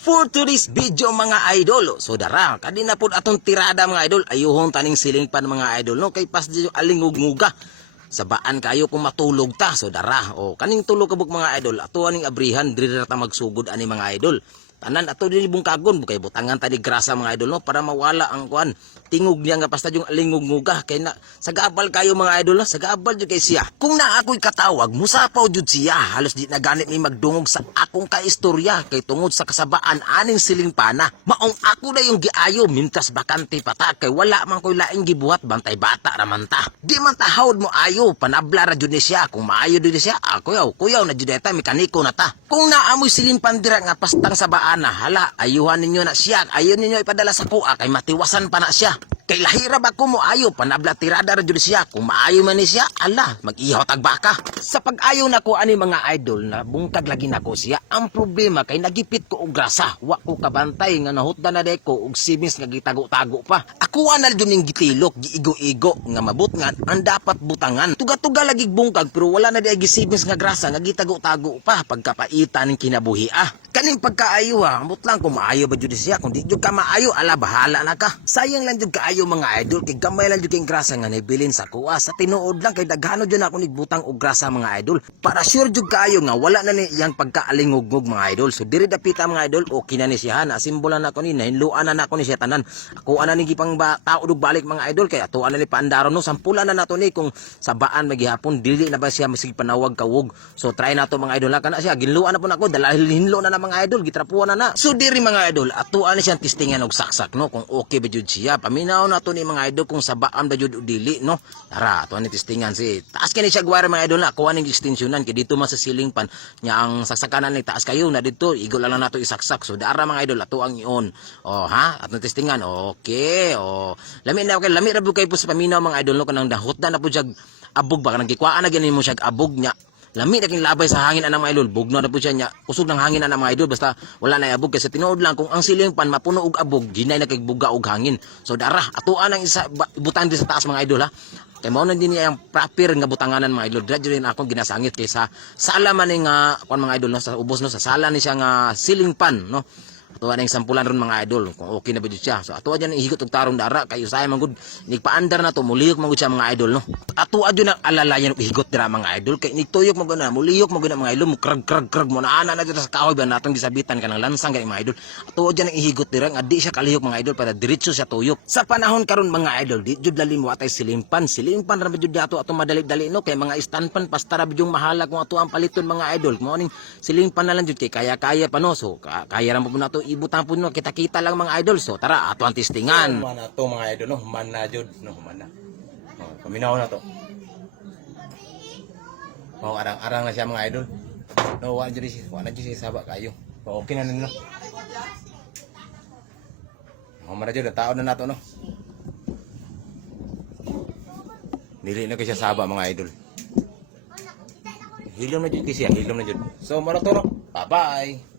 For today's video mga idol, so dara, kadina po atong tirada mga idol, ayuhon taning silingpan mga idol, no? Kay pas di alingug-nguga, sabaan kayo kung matulog ta, so dara, o kaning tulog kabuk mga idol, ato aning abrihan, diri ta magsugod ani mga idol. Tanan ato diri bungkagon, kay butangan tadi grasa mga idol, no? Para mawala ang kuan, tingog niya nga basta yung alingug-nguga, kay na, sagabal kayo mga idol, no? Sagabal jud kay siya. Kung na ako'y katawag, musapaw jud siya, halos di na ganit ni magdungog sa akong kaistorya, kay tungod sa kasabaan aning silingpana. Maong ako na yung giayo, mintas bakante pata, kay wala man ko'y laing gibuhat, bantay bata raman ta. Di man tahawd mo ayo, panabla ra jud ni siya, kung maayo jud ni siya, kuyaw na jud eta, mekaniko na ta. Kung naamoy silingpan dira nga pastang sabaan na, hala, ayuhan ninyo na siya, ayaw ninyo ipadala sa kuha, kay matiwasan pa na siya. Kay lahirab ako mo ayo, panabla tirada ra jud siya, kung maayo man ni siya, ala, mag-ihaw tagbaka. Sa pag-ayaw nako ani mga idol na bungkag lagi nako siya, ang problema kay nagipit ko og grasa, wa ko kabantay nga nahutdan na deko og simis nga gitago-tago pa. Ako anal jud ning gitilok, giigo-igo nga mabut nga ang dapat butangan. Tuga-tuga lagi bungkag pero wala na di gisibis nga grasa nga gitago-tago pa pagkapaitan ning kinabuhi ah. Kaning pagkaayo ha, ambot lang kung maayo ba jud siya, kung di jud ka maayo, ala bahala na ka. Sayang lang jud kaayo mga idol, kay gamay lang jud kay grasa nga nibilin sa kuha, sa tinuod lang kay daghano jud ako nigbutang og grasa mga idol. Para sure jud kaayo nga wala na ni iyang pagkaalingog-ngog mga idol. So diri dapita mga idol, okay na ni siya, na simbolan na ko ni, nahinluan na nako ni siya tanan. Ako ana ni gipang tao og balik mga idol, kay ato ana ni paandaron no, sampulan na nato ni kung sabaan magihapon dili na ba siya masig panawag kawog. So try nato mga idol, kana siya ginluan na po nako, dahil hinlo na mga idol, gitrapuan na. So diri mga idol, atuan ni siyang testingan og saksak no, kung okay ba jud siya. Paminaw na to ni mga idol kung sabaan ba jud o dili no. Tara, atuan ni testingan si taas kani siya gwara mga idol, na kuha ning extensionan kay dito man sa ceiling pan nya ang saksakanan ni taas kayo na dito, igo lang nato isaksak. So dara mga idol, atuang ion. Oh ha, atong testingan. Okay. Oh, lami na okay, lami ra bu kay po sa paminaw mga idol no, kanang dahot na po siya abog ba, kanang gikwaan na ganin mo siya abog nya. Lami na king labay sa hangin anang mga idol, bugno na po siya nya, usog ng hangin anang mga idol, basta wala na abog. Kasi tinuod lang kung ang siling pan mapuno og abog, ginay na kay buga og hangin. So dara, atuan ang isa butang di sa taas mga idol ha. Kay mao na din niya yung proper nga butanganan mga idol. Dira rin akong ginasangit kay sa sala man ni nga kon mga idol no, sa ubos no, sa sala ni siya nga siling pan no. Ato na yung sampulan ron mga idol, kung okay na ba dyan siya. So ato dyan ihigot og tarong dara, kayo saya manggod nigpaandar na to, muliyok manggod siya mga idol no. Ato dyan ang alalayan og ihigot dira mga idol, kay nigtuyok manggod na, muliyok manggod na mga idol, krag mo na ana na dyan sa kahoy ba natong gisabitan kanang lansang kay mga idol. Ato dyan ang ihigot dira, nga di siya kalihok mga idol, para diretso siya tuyok. Sa panahon karon mga idol, di jud lalim watay silimpan ra jud ato madali-dali no, kay mga istanpan pastara bidyong mahala kung ato ang paliton mga idol. Mo ning silimpan na lang jud kay kaya-kaya pa no. So kaya ra mo nato ibutang po no, kita-kita lang mga idol. So tara, ato ang testingan. Man na to mga idol no, man na jud no, man na. Oh, paminaw na to. Oh, arang na siya mga idol. No, wa jud si saba kayo. Oh, okay na nino. Oh, man na jud tao na nato no. Dili na kay siya saba mga idol. Hilom na jud kay siya, hilom na jud. So, mara to no. Bye-bye.